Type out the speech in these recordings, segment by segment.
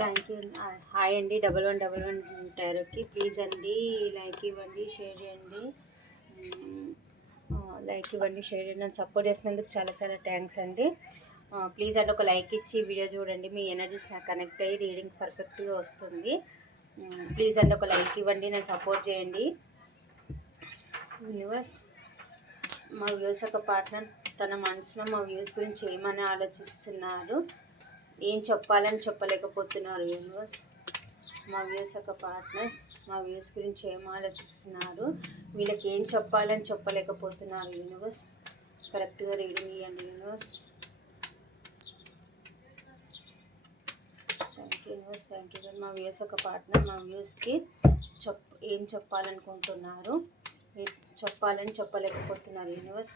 Thank you. Hi అండి. Double one double one టైర్కి please అండి లైక్ ఇవ్వండి షేర్ చేయండి. లైక్ ఇవ్వండి షేర్ చేయండి. నన్ను సపోర్ట్ చేసినందుకు చాలా చాలా థ్యాంక్స్ అండి. ప్లీజ్ అండి ఒక లైక్ ఇచ్చి వీడియో చూడండి. మీ ఎనర్జీస్ నాకు కనెక్ట్ అయ్యి రీడింగ్ పర్ఫెక్ట్గా వస్తుంది. ప్లీజ్ అండి ఒక లైక్ ఇవ్వండి నన్ను సపోర్ట్ చేయండి. వ్యూవర్స్ మా వ్యూస్ ఒక పార్ట్నర్ తన మనసులో మా వ్యూస్ గురించి ఏమని ఆలోచిస్తున్నారు? ఏం చెప్పాలని చెప్పలేకపోతున్నారు యూనివర్స్ మా వ్యూస్ యొక్క పార్ట్నర్స్ మా వ్యూస్ గురించి ఏం ఆలోచిస్తున్నారు? వీళ్ళకి ఏం చెప్పాలని చెప్పలేకపోతున్నారు యూనివర్స్ కరెక్ట్గా రీడింగ్ ఇవ్వండి universe thank you universe thank you మా వ్యూస్ ఒక పార్ట్నర్ మా వ్యూస్కి చెప్ ఏం చెప్పాలనుకుంటున్నారు? చెప్పాలని చెప్పలేకపోతున్నారు యూనివర్స్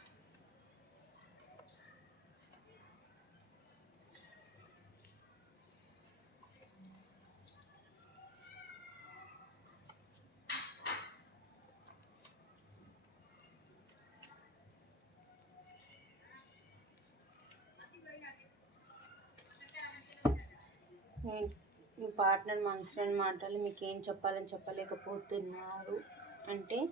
మీ- మీ పార్ట్నర్ మనసులోని మాటలు మీకు ఏం చెప్పాలని చెప్పలేకపోతున్నారు. అంటే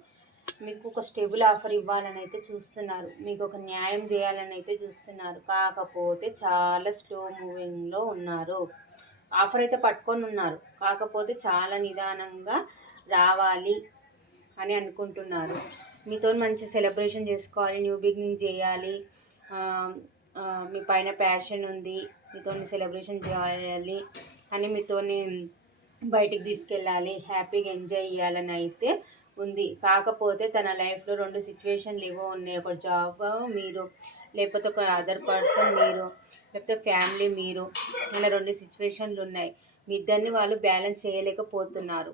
మీకు ఒక స్టేబుల్ ఆఫర్ ఇవ్వాలని అయితే చూస్తున్నారు. మీకు ఒక న్యాయం చేయాలని అయితే చూస్తున్నారు. కాకపోతే చాలా స్లో మూవింగ్లో ఉన్నారు. ఆఫర్ అయితే పట్టుకొని ఉన్నారు. కాకపోతే చాలా నిదానంగా రావాలి అని అనుకుంటున్నారు. మీతో మంచి సెలబ్రేషన్ చేసుకోవాలి న్యూ బిగినింగ్ చేయాలి. మీ పైన ప్యాషన్ ఉంది. మీతో సెలబ్రేషన్ చేయాలి అని మీతోని బయటికి తీసుకెళ్ళాలి హ్యాపీగా ఎంజాయ్ చేయాలని అయితే ఉంది. కాకపోతే తన లైఫ్లో రెండు సిచ్యువేషన్లు ఏవో ఉన్నాయి. ఒక జాబ్ మీరు లేకపోతే ఒక అదర్ పర్సన్ మీరు లేకపోతే ఫ్యామిలీ మీరు ఇలా రెండు సిచ్యువేషన్లు ఉన్నాయి. మీ ఇద్దరిని వాళ్ళు బ్యాలెన్స్ చేయలేకపోతున్నారు.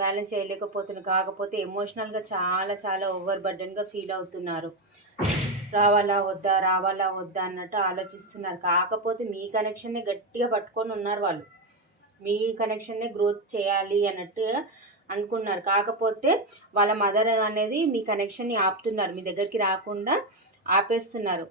బ్యాలెన్స్ చేయలేకపోతున్నారు. కాకపోతే ఎమోషనల్గా చాలా చాలా ఓవర్ బర్డెన్గా ఫీల్ అవుతున్నారు. రావాలా వద్దా రావాలా వద్దా అన్నట్టు ఆలోచిస్తున్నారు. కాకపోతే మీ కనెక్షన్ని గట్టిగా పట్టుకొని ఉన్నారు వాళ్ళు. మీ కనెక్షన్ని గ్రోత్ చేయాలి అన్నట్టు అనుకున్నారు. కాకపోతే వాళ్ళ మదర్ అనేది మీ కనెక్షన్ని ఆపుతున్నారు. మీ దగ్గరికి రాకుండా ఆపేస్తున్నారు.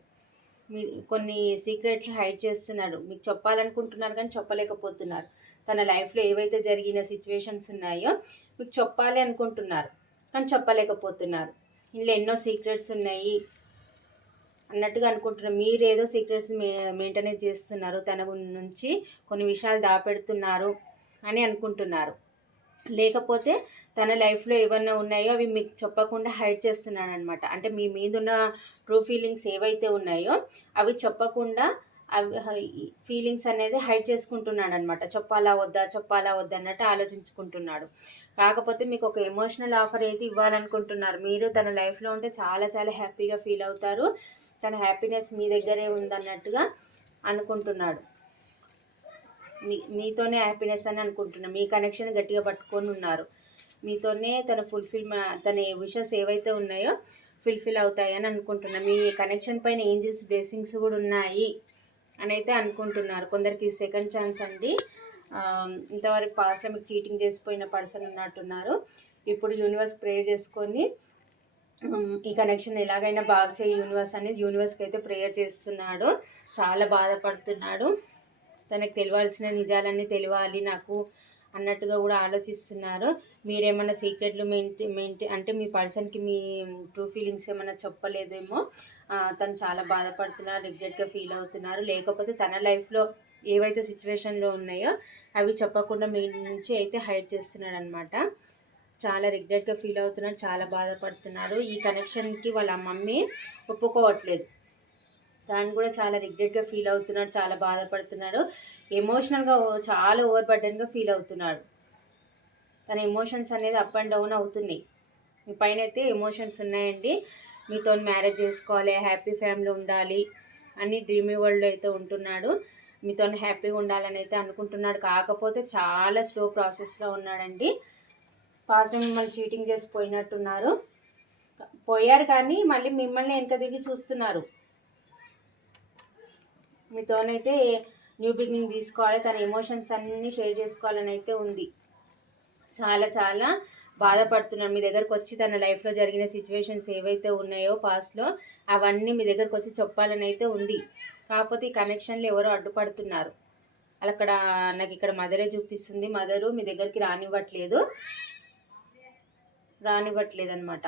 మీ కొన్ని సీక్రెట్లు హైడ్ చేస్తున్నారు. మీకు చెప్పాలనుకుంటున్నారు కానీ చెప్పలేకపోతున్నారు. తన లైఫ్లో ఏవైతే జరిగిన సిచ్యువేషన్స్ ఉన్నాయో మీకు చెప్పాలి అనుకుంటున్నారు కానీ చెప్పలేకపోతున్నారు. ఇందులో ఎన్నో సీక్రెట్స్ ఉన్నాయి. అన్నట్టుగా అనుకుంటున్నారు మీరు ఏదో సీక్రెట్స్ మెయింటైన్ చేస్తున్నారు తన నుంచి కొన్ని విషయాలు దాపెడుతున్నారు అని అనుకుంటున్నారు. లేకపోతే తన లైఫ్లో ఏమన్నా ఉన్నాయో అవి మీకు చెప్పకుండా హైడ్ చేస్తున్నాడు అనమాట అంటే మీ మీద ఉన్న ట్రూ ఫీలింగ్స్ ఏవైతే ఉన్నాయో అవి చెప్పకుండా ఫీలింగ్స్ అనేది హైడ్ చేసుకుంటున్నాడు అనమాట చెప్పాలా వద్దా చెప్పాలా వద్దా అన్నట్టు ఆలోచించుకుంటున్నాడు. కాకపోతే మీకు ఒక ఎమోషనల్ ఆఫర్ అయితే ఇవ్వాలనుకుంటున్నారు. మీరు తన లైఫ్లో ఉంటే చాలా చాలా హ్యాపీగా ఫీల్ అవుతారు. తన హ్యాపీనెస్ మీ దగ్గరే ఉందన్నట్టుగా అనుకుంటున్నాడు. మీ మీతోనే హ్యాపీనెస్ అని అనుకుంటున్నాను మీ కనెక్షన్ గట్టిగా పట్టుకొని ఉన్నారు. మీతోనే తన ఫుల్ఫిల్ తన విషెస్ ఏవైతే ఉన్నాయో ఫుల్ఫిల్ అవుతాయని అనుకుంటున్నా. మీ కనెక్షన్ పైన ఏంజిల్స్ బ్లెస్సింగ్స్ కూడా ఉన్నాయి. అని అయితే అనుకుంటున్నారు. కొందరికి సెకండ్ ఛాన్స్ అండి. ఇంతవరకు పాస్ట్లో మీకు చీటింగ్ చేసిపోయిన పర్సన్ ఉన్నట్టున్నారు ఇప్పుడు యూనివర్స్ ప్రేయర్ చేసుకొని ఈ కనెక్షన్ ఎలాగైనా బాగా చేయి యూనివర్స్ అనేది యూనివర్స్కి అయితే ప్రేయర్ చేస్తున్నాడు. చాలా బాధపడుతున్నాడు. తనకు తెలియాల్సిన నిజాలన్నీ తెలియాలి. నాకు అన్నట్టుగా కూడా ఆలోచిస్తున్నారు. మీరేమన్నా సీక్రెట్లు మెయింటి మెయింటి అంటే మీ పర్సన్కి మీ ట్రూ ఫీలింగ్స్ ఏమైనా చెప్పలేదేమో. తను చాలా బాధపడుతున్నారు రిగ్రెట్గా ఫీల్ అవుతున్నారు. లేకపోతే తన లైఫ్లో ఏవైతే సిచ్యువేషన్లో ఉన్నాయో అవి చెప్పకుండా మీ నుంచి అయితే హైడ్ చేస్తున్నాడు అనమాట చాలా రిగ్రెట్గా ఫీల్ అవుతున్నారు చాలా బాధపడుతున్నారు. ఈ కనెక్షన్కి వాళ్ళ మమ్మీ ఒప్పుకోవట్లేదు. దాన్ని కూడా చాలా రిగ్రెట్గా ఫీల్ అవుతున్నాడు చాలా బాధపడుతున్నాడు. ఎమోషనల్గా చాలా ఓవర్ బర్డెన్గా ఫీల్ అవుతున్నాడు. తన ఎమోషన్స్ అనేది అప్ అండ్ డౌన్ అవుతున్నాయి. మీ పైన అయితే ఎమోషన్స్ ఉన్నాయండి. మీతో మ్యారేజ్ చేసుకోవాలి హ్యాపీ ఫ్యామిలీ ఉండాలి అని డ్రీమీ వరల్డ్ అయితే ఉంటున్నాడు. మీతో హ్యాపీగా ఉండాలని అయితే అనుకుంటున్నాడు. కాకపోతే చాలా స్లో ప్రాసెస్లో ఉన్నాడండి. పాస్ట్ మిమ్మల్ని చీటింగ్ చేసి పోయినట్టున్నారు. పోయారు కానీ మళ్ళీ మిమ్మల్ని వెనక దిగి చూస్తున్నారు. మీతోనైతే న్యూ బిగినింగ్ తీసుకోవాలి తన ఎమోషన్స్ అన్నీ షేర్ చేసుకోవాలని అయితే ఉంది. చాలా చాలా బాధపడుతున్నాను. మీ దగ్గరకు వచ్చి తన లైఫ్లో జరిగిన సిచ్యువేషన్స్ ఏవైతే ఉన్నాయో పాస్ట్లో అవన్నీ మీ దగ్గరకు వచ్చి చెప్పాలని అయితే ఉంది. కాకపోతే ఈ కనెక్షన్లు ఎవరో అడ్డుపడుతున్నారు. అక్కడ నాకు ఇక్కడ మదరే చూపిస్తుంది. మదరు మీ దగ్గరికి రానివ్వట్లేదు. రానివ్వట్లేదు అనమాట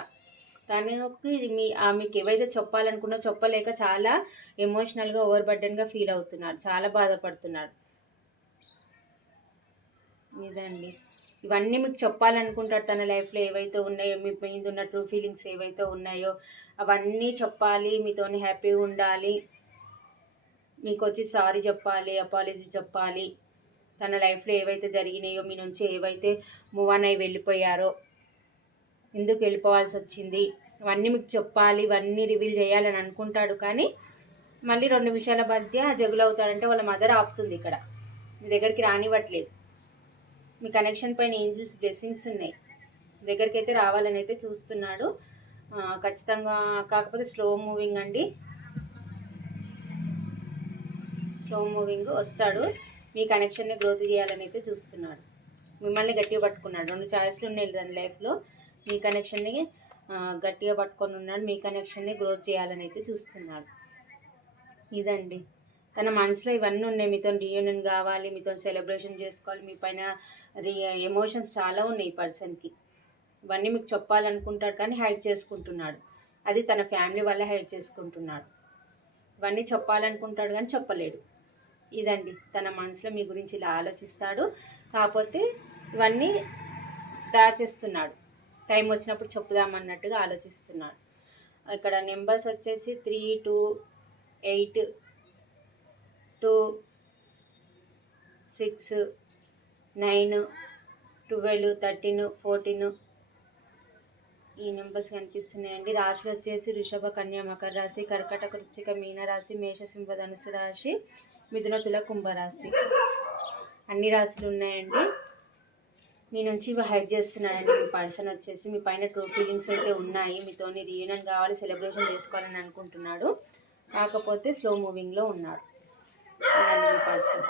తనకి మీ మీకు ఏవైతే చెప్పాలనుకున్నా చెప్పలేక చాలా ఎమోషనల్గా ఓవర్ బర్డెన్గా ఫీల్ అవుతున్నారు. చాలా బాధపడుతున్నారు. ఇదండి. ఇవన్నీ మీకు చెప్పాలనుకుంటాడు తన లైఫ్లో ఏవైతే ఉన్నాయో మీ మీద ఉన్న ట్రూ ఫీలింగ్స్ ఏవైతే ఉన్నాయో అవన్నీ చెప్పాలి మీతోని హ్యాపీగా ఉండాలి. మీకు వచ్చి సారీ చెప్పాలి అపాలజీ చెప్పాలి. తన లైఫ్లో ఏవైతే జరిగినాయో మీ నుంచి ఏవైతే మూవ్ ఆన్ అయి వెళ్ళిపోయారో ఎందుకు వెళ్ళిపోవాల్సి వచ్చింది? ఇవన్నీ మీకు చెప్పాలి ఇవన్నీ రివీల్ చేయాలని అనుకుంటాడు కానీ మళ్ళీ రెండు విషయాల మధ్య జగులు అవుతాడంటే వాళ్ళ మదర్ ఆపుతుంది ఇక్కడ. మీ దగ్గరికి రానివ్వట్లేదు. మీ కనెక్షన్ పైన ఏంజిల్స్ బ్లెస్సింగ్స్ ఉన్నాయి. దగ్గరికి అయితే రావాలని అయితే చూస్తున్నాడు. ఖచ్చితంగా కాకపోతే స్లో మూవింగ్ అండి. స్లో మూవింగ్ వస్తాడు. మీ కనెక్షన్ని గ్రోత్ చేయాలని అయితే చూస్తున్నాడు. మిమ్మల్ని గట్టిగా పట్టుకున్నాడు. రెండు ఛాయిస్లు ఉన్నాయి తన లైఫ్లో మీ కనెక్షన్ని గట్టిగా పట్టుకొని ఉన్నాడు. మీ కనెక్షన్ని గ్రోత్ చేయాలని అయితే చూస్తున్నాడు. ఇదండి. తన మనసులో ఇవన్నీ ఉన్నాయి. మీతో రీయూనియన్ కావాలి మీతో సెలబ్రేషన్ చేసుకోవాలి. మీ పైన రీ ఎమోషన్స్ చాలా ఉన్నాయి ఈ పర్సన్కి ఇవన్నీ మీకు చెప్పాలనుకుంటాడు కానీ హైడ్ చేసుకుంటున్నాడు. అది తన ఫ్యామిలీ వల్ల హైడ్ చేసుకుంటున్నాడు. ఇవన్నీ చెప్పాలనుకుంటాడు కానీ చెప్పలేడు. ఇదండి. తన మనసులో మీ గురించి ఇలా ఆలోచిస్తాడు. కాకపోతే ఇవన్నీ దాచేస్తున్నాడు. టైం వచ్చినప్పుడు చెప్పుదామన్నట్టుగా ఆలోచిస్తున్నాను. ఇక్కడ నెంబర్స్ వచ్చేసి three two eight two six nine twelve thirteen fourteen ఈ నెంబర్స్ కనిపిస్తున్నాయండి. రాశులు వచ్చేసి రిషభ కన్యా మకర రాశి కర్కటక వృచ్చిక మీనరాశి మేషసింహ ధనుసు రాశి మిథున తుల కుంభరాశి అన్ని రాశులు ఉన్నాయండి. మీ నుంచి ఇవి హైడ్ చేస్తున్నాడండి మీ పర్సన్ వచ్చేసి మీ పైన ట్రూ ఫీలింగ్స్ అయితే ఉన్నాయి. మీతోని రీయూనియన్ కావాలి సెలబ్రేషన్ చేసుకోవాలని అనుకుంటున్నాడు. కాకపోతే స్లో మూవింగ్లో ఉన్నాడు. మీ పర్సన్.